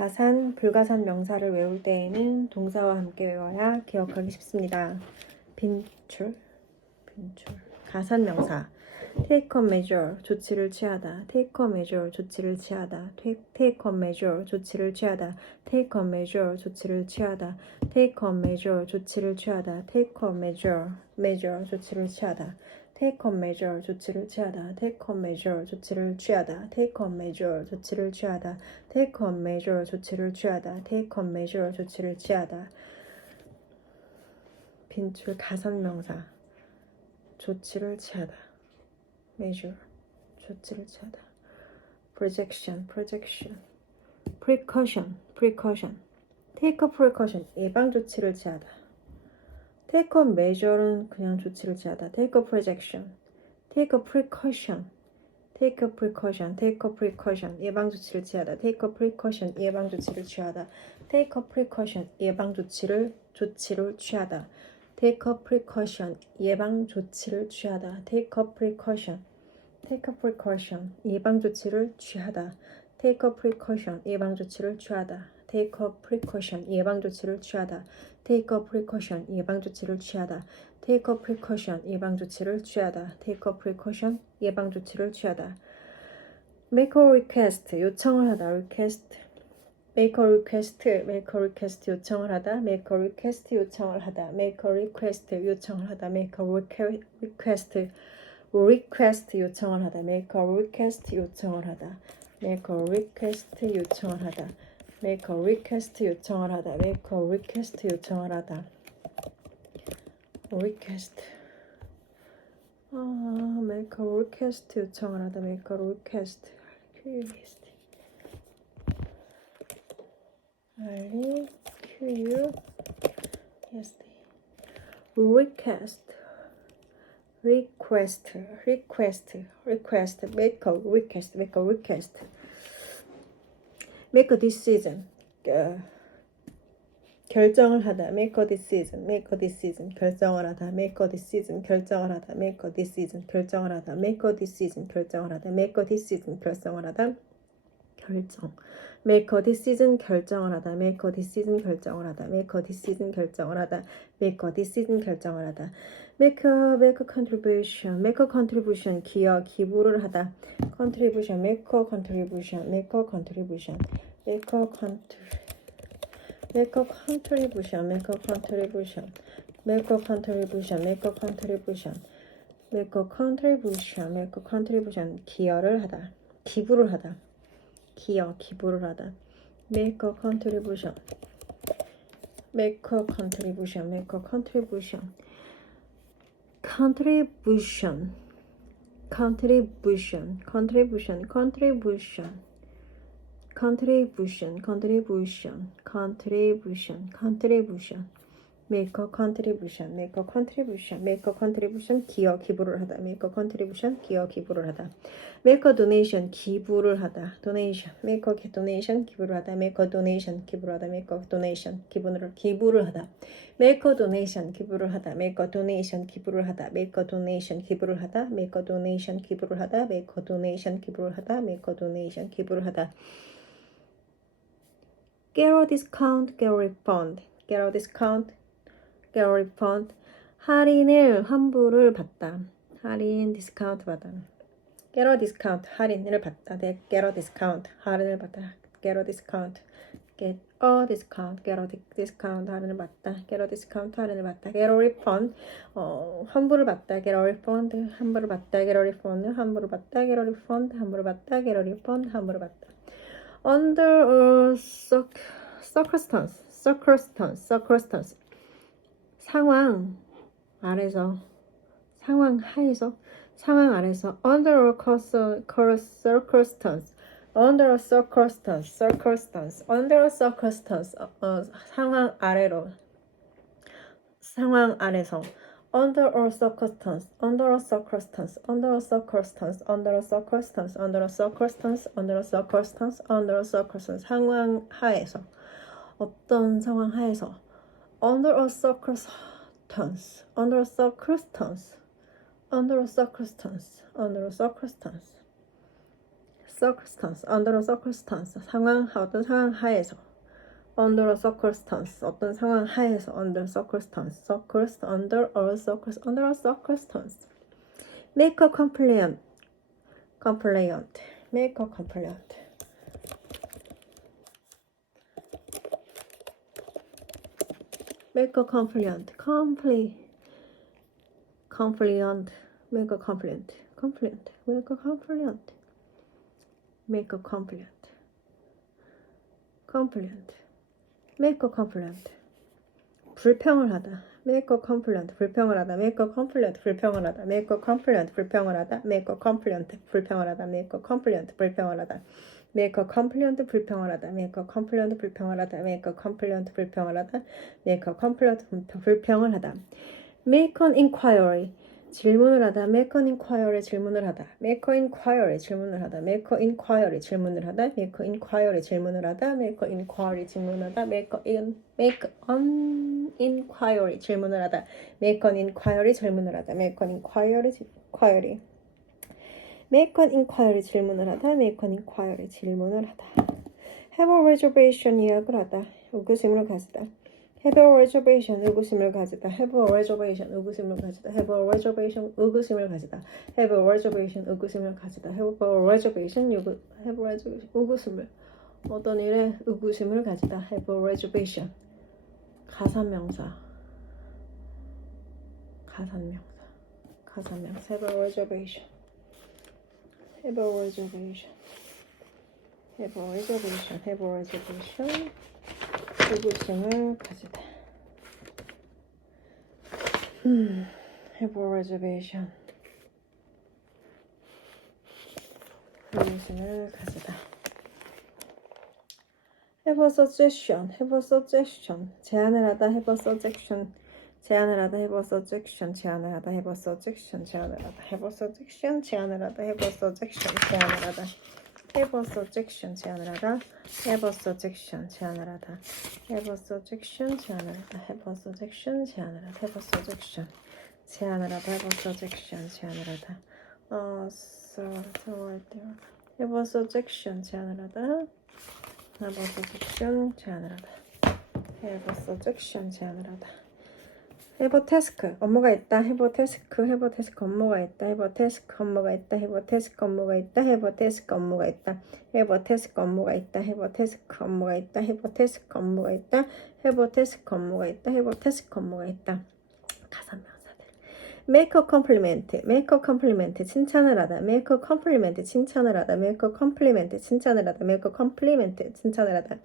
가산, 불가산 명사를 외울 때에는 동사와 함께 외워야 기억하기 쉽습니다. 빈출, 빈출. 가산 명사. take a measure, 조치를 취하다. take a measure, 조치를 취하다. take, a measure, 조치를 취하다. take a measure, 조치를 취하다. take a measure, 조치를 취하다. take a measure, measure, 조치를 취하다. Take a measure, 조치를 취하다. take a measure, 조치를 취하다. take a measure, 조치를 취하다. take a measure, 조치를 취하다. take a measure, 조치를 취하다. 빈출 가산명사. 조치를 취하다. measure, 조치를 취하다. projection, projection. precaution, precaution. take a precaution, 예방 조치를 취하다. Take a measure는 그냥 조치를 취하다. take a projection, take a precaution, take a precaution, take a precaution, 예방 조치를 취하다. take a precaution, 예방 조치를 취하다. take a precaution, 예방 조치를 조치를 취하다. take a precaution, 예방 조치를 취하다. take a precaution, take a precaution, 예방 조치를 취하다. take a precaution, 예방 조치를 취하다. Take a precaution, 예방 조치를 취하다. take a precaution, 예방 조치를 취하다. take a precaution, 예방 조치를 취하다. take a precaution, 예방 조치를 취하다. make a request, 요청을 하다. request, make a request, make a request 요청을 하다. make a request 요청을 하다. make a request 요청을 하다. make a requ- request request 요청을 하다. make a request 요청을 하다. make a request 요청을 하다. make a request 요청을 하다. make a request 요청을 하다. request 아, make a request 요청을 하다. make a request request R Q U S T request request request request make a request make a request Make a decision 어, 결정을 하다 make a decision make a decision 결정을 하다 make a decision 결정을 하다 make a decision 결정을 하다 make a decision 결정을 하다 make a decision 결정을 하다 결정 make a decision 결정을 하다 make a decision 결정을 하다 make a decision 결정을 하다 make a decision 결정을 하다 make a make a contribution make a contribution 기여 기부를 하다 contribution make a contribution make a contribution make a contribution make a contribution make a contribution make a contribution make a contribution make a contribution make a contribution 기여를 하다 기부를 하다 기여 기부를 하다 make a contribution make a contribution make a contribution contribution contribution contribution contribution contribution contribution contribution contribution make a contribution make a contribution make a contribution 기여 기부를 하다 make a contribution 기여 기부를 하다 make a donation 기부를 하다 donation make a donation 기부를 하다 make a donation 기부를 하다 make a donation 기부를 기부를 하다 make a donation 기부를 하다 make a donation 기부를 하다 make a donation 기부를 하다 make a donation 기부를 하다 make a donation 기부를 하다 make a donation 기부를 하다 get a discount get a refund get a discount get a refund 할인을 환불을 받다 할인 디스카운트 받다 a discount 할인을 받다 네, a discount 할인을 받다 a discount get a discount get a di- discount 할인을 받다 get a discount 할인을 받다 get a refund 어, 환불을 받다 get a refund 환불을 받다 get a refund 환불을 받다 get a refund 환불을 받다 get a refund 환불을 받다 under a circ- circumstance circumstance circumstance 상황 아래서 상황 하에서 상황 아래서 under circumstance under circumstance circumstance under circumstance 어, 어, 상황 아래로 상황 아래서 under a circumstance under a circumstance under a circumstance under a circumstance under a circumstance under a circumstance under a circumstance 상황 하에서 어떤 상황 하에서 under a circumstance under a circumstance under a circumstance under a circumstance circumstance, under a circumstance, 상황, 어떤 상황 하에서, under a circumstance, 어떤 상황 하에서, under circumstance, circus, under a circus, under a circumstance. make a complaint, complaint, make a complaint. make a complaint, complaint, complaint, make a complaint, complaint, make a complaint, make a complaint, complaint, make a complaint. 불평을 하다. make a complaint. 불평을 하다. make a complaint. 불평을 하다. make a complaint. 불평을 하다. make a complaint. 불평을 하다. make a complaint. 불평을 하다. a complaint. 불평을 하다. a complaint. 불평을 하다. a complaint. 불평을 하다. a complaint. 불평을 하다. make an inquiry. 질문을 하다. make an inquiry. 질문을 하다. make an inquiry. 질문을 하다. make an inquiry. 질문을 하다. make an inquiry. 질문을 하다. make an inquiry. 질문을 하다. make an make an inquiry. 질문을 하다. make an inquiry. 질문을 하다. make an inquiry. inquiry. Make an inquiry. 질문을 하다. make an inquiry. 질문을 하다. have a reservation. 예약을 하다. 의구심을 가지다. have a reservation 의구심을 가지다. have a reservation 의구심을 가지다. have a reservation 의구심을 가지다. have a reservation 의구심을 가지다. have a reservation 의구 have a reservation 의구심을 어떤 일에 의구심을 가지다. have a reservation 가산명사 가산명사 가산명사 have a reservation have a reservation have a reservation have a reservation 의구심을 가지다. 음, have a reservation. 의구심을 가지다. have a suggestion. have a suggestion. 제안을 하다. have a suggestion. 제안을 하다. a suggestion. 제안을 하다. a suggestion. 제안을 하다. a suggestion. 제안을 하다. a suggestion. 제안을 하다. a suggestion. 제안을 하다. a suggestion. 제안을 하다. a suggestion. 제안을 하다. a suggestion. 제안을 하다. a suggestion. 제안을 하다. a suggestion. 제안을 하다. 어, right there. have a suggestion. 제안을 하다. a suggestion. 제안을 하다. a suggestion. 제안을 하다. A task. 업무가 있다. task. have a task. 업무가 있다. a task. 업무가 있다. a task. 업무가 있다. a task. 업무가 있다. a task. 업무가 있다. a task. 업무가 있다. a task. 업무가 있다. a task. 업무가 있다. a task. 업무가 있다. make a compliment. make a compliment. 칭찬을 하다. a compliment. 칭찬을 하다. a compliment. 칭찬을 하다. a compliment. 칭찬을 하다.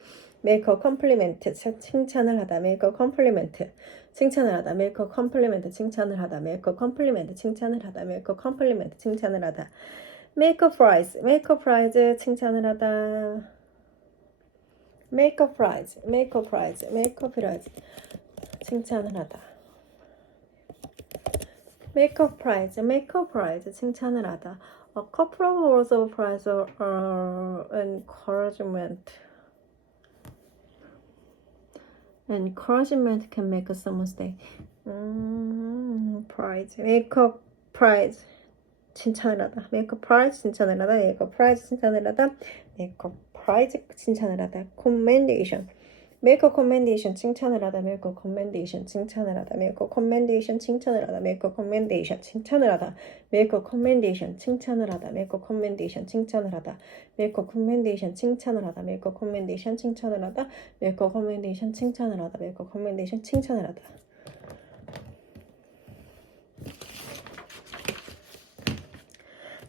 메이커 컴플리멘트 칭찬을 하다. 메이커 컴플리멘트 칭찬을 하다. 메이커 컴플리멘트 칭찬을 하다. 메이커 컴플리멘트 칭찬을 하다. 메이커 컴플리멘트 칭찬을 하다. 메이커 프라이즈 메이커 프라이즈 칭찬을 하다. 메이커 프라이즈 메이커 프라이즈 메이커 프라이즈 칭찬을 하다. 메이크업 프라이즈, 메이크업 프라이즈 칭찬을 하다. A couple of words of praise or encouragement. Encouragement can make someone's day. 음, prize. make a prize. 칭찬을 하다. make a prize. 칭찬을 하다. make a prize. 칭찬을 하다. make a prize. 칭찬을 하다. commendation. A commendation. 칭찬을 하다. a commendation. 칭찬을 하다. a commendation. 칭찬을 하다. a commendation. 칭찬을 하다. a commendation. 칭찬을 하다. a commendation. 칭찬을 하다. a commendation. 칭찬을 하다. a commendation. 칭찬을 하다. a commendation. 칭찬을 하다. a commendation. 칭찬을 하다.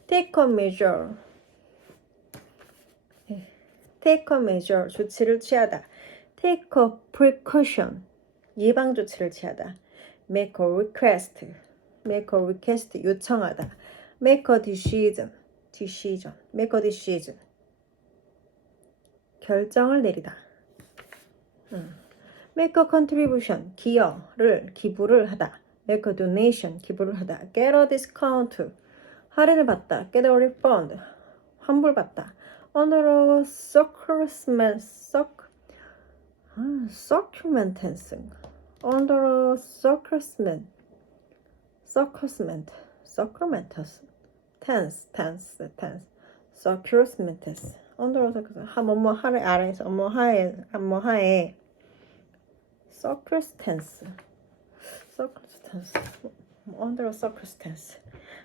take a measure. 네. take a measure. 조치를 취하다. Take a precaution. 예방 조치를 취하다. make a request. make a request. 요청하다. make a decision. decision. make a decision. 결정을 내리다. 음. make a contribution. 기여를, 기부를 하다. make a donation. 기부를 하다. get a discount. 할인을 받다. get a refund. 환불받다. under a 서큐멘텐슨 언더로 서커스멘 서커스멘트 서크로멘터스 텐스 텐스 텐스 서큐스멘텐스 언더로 서커스 하뭐뭐 하래 아래에서 뭐뭐 하에 뭐뭐 하에. 서클스 텐스 서클스 텐스 언더로 서클스 텐스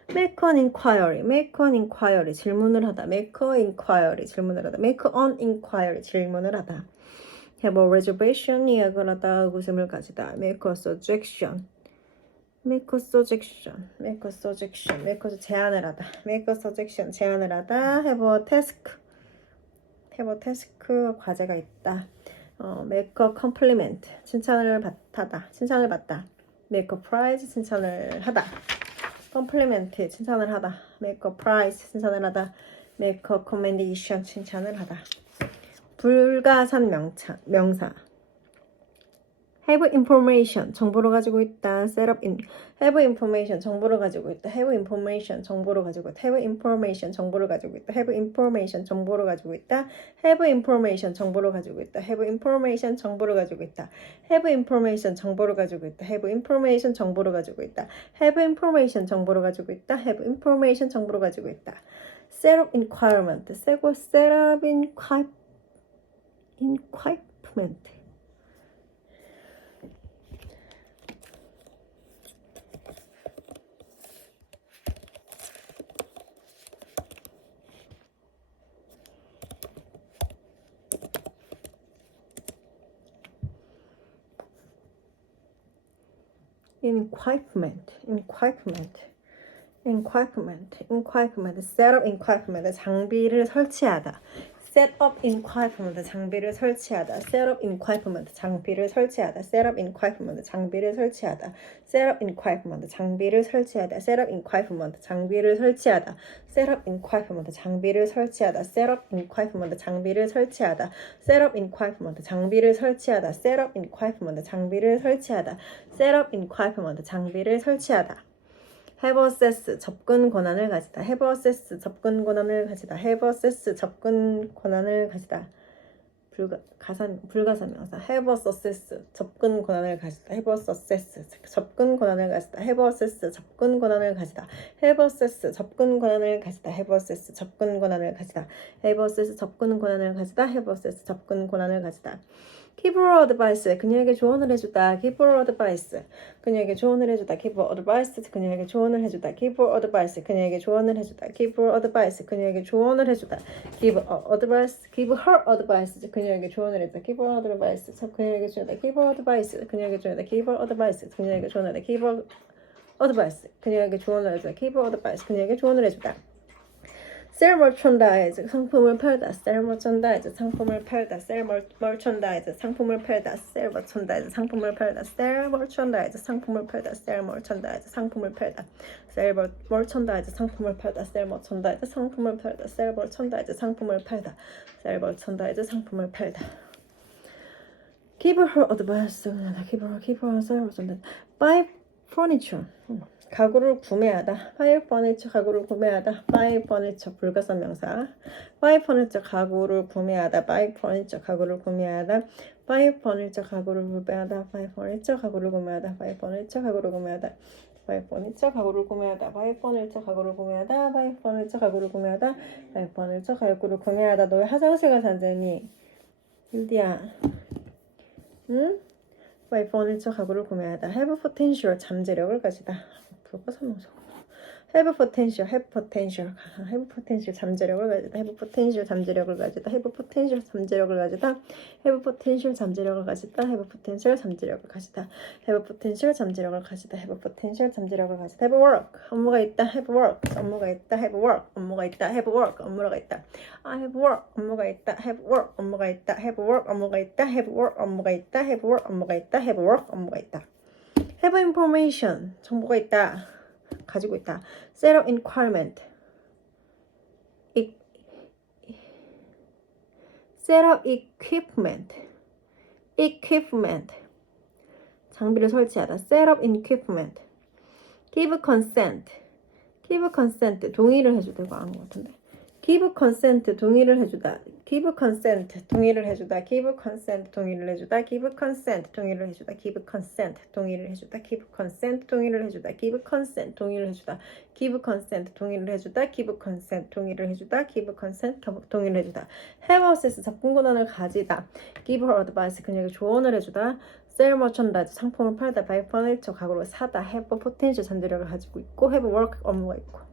make an inquiry. Make an inquiry. 질문을 하다. Make an inquiry. 질문을 하다. Make an inquiry. 질문을 하다. Have a reservation 예약을 하다 의구심을 가지다 make a suggestion make a suggestion make a suggestion make a 제안을 하다 make a suggestion 제안을 하다 have a task have a task 과제가 있다 어, make a compliment 칭찬을 받다 칭찬을 받다 make a prize 칭찬을 하다 compliment 칭찬을 하다 make a prize 칭찬을 하다 make a commendation 칭찬을 하다 불가산 명차, 명사 have information 정보를 가지고 있다 set up in have information 정보를 가지고 있다 have information 정보를 가지고 있다 have information 정보를 가지고 있다 have information 정보를 가지고 있다 have information 정보를 가지고 있다 have information 정보를 가지고 있다 have information 정보를 가지고 있다 have information 정보를 가지고 있다 have information 정보를 가지고 있다 have information 정보를 가지고 있다 set up inquirement set up 인콰이프멘트 inquietement, inquietement, inquietement, inquietement, set up inquietement, 장비를 설치하다. Set up inquirement, 장비를 설치하다. set up inquirement, 장비를 설치하다. set up inquirement, 장비를 설치하다. set up inquirement, 장비를 설치하다. set up inquirement, 장비를 설치하다. set up inquirement, 장비를 설치하다. set up inquirement, 장비를 설치하다. set up inquirement, 장비를 설치하다. set up inquirement, 장비를 설치하다. set up inquirement, 장비를 설치하다. Have access 접근 권한을 가지다. have access 접근 권한을 가지다. have access 접근 권한을 가지다. 불가 가산 불가사 명사 have access 접근 권한을 가지다. have access 접근 권한을 가지다. have access 접근 권한을 가지다. have access 접근 권한을 가지다. have access 접근 권한을 가지다. have access 접근 권한을 가지다. have access 접근 권한을 가지다. Her advice 그녀에게 조언을 해주다. her advice 그녀에게 조언을 해주다. her advice 그녀에게 조언을 해주다. her advice 그녀에게 조언을 해주다. her advice 그녀에게 조언을 해주다. give advice give her advice 그녀에게 조언을 해주다. her advice 그녀에게 조언을 give her advice 그녀에게 조언을 give her advice 그녀에게 조언을 give her advice 그녀에게 조언을 해주다. her advice 그녀에게 조언을 해주다. Sell merchandise 상품을 팔다 sell merchandise 상품을 팔다 sell merchandise 상품을 팔다 sell merchandise 상품을 팔다 sell merchandise 상품을 팔다 sell merchandise 상품을 팔다 sell merchandise 상품을 팔다 sell merchandise 상품을 팔다 sell merchandise 상품을 팔다 sell merchandise 상품을 팔다 give her advice give her give her sell merchandise buy furniture 가구를 구매하다 buy furniture 가구를 구매하다 buy furniture 불가사 명사 buy furniture 가구를 구매하다 buy furniture 가구를 구매하다 buy furniture 가구를 구매하다 buy furniture 가구를 구매하다 buy furniture 가구를 구매하다 바이 퍼니처 가구를 구매하다 바이 퍼니처 가구를 구매하다 바이 퍼니처 가구를 구매하다 바이 퍼니처 가구를 구매하다 너의 화장실 가서 앉으니 일디야 응? Buy furniture 가구를 구매하다. have potential 잠재력을 가지다. 불가사명사. Have potential, have potential, have potential 잠재력을 가지다. have potential 잠재력을 가지다. have potential 잠재력을 가지다. have potential 잠재력을 가지다. have potential 잠재력을 가지다. have potential 잠재력을 가지다. have potential 잠재력을 가지다. have work 업무가 있다. have work 업무가 있다. have work 업무가 있다. have work 업무가 있다. I have work 업무가 있다. have work 업무가 있다. have work 업무가 있다. have work 업무가 있다. have work 업무가 있다. have work 업무가 있다. have information 정보가 있다. 가지고 있다. set up requirement 이- set up equipment equipment 장비를 설치하다. set up equipment give consent give consent 동의를 해줘도 이거 아는 것 같은데 give consent 동의를 해주다 give consent 동의를 해주다 give consent 동의를 해주다 give consent 동의를 해주다 give consent 동의를 해주다 give consent 동의를 해주다 give consent 동의를 해주다 give consent 동의를 해주다 give consent 동의를 해주다 give consent 동의를 해주다 have access 접근 권한을 가지다 give her advice 그녀에게 조언을 해주다 sell merchandise 상품을 팔다 buy furniture 가구를 사다 have potential 잠재력을 가지고 있고 have work 업무가 있고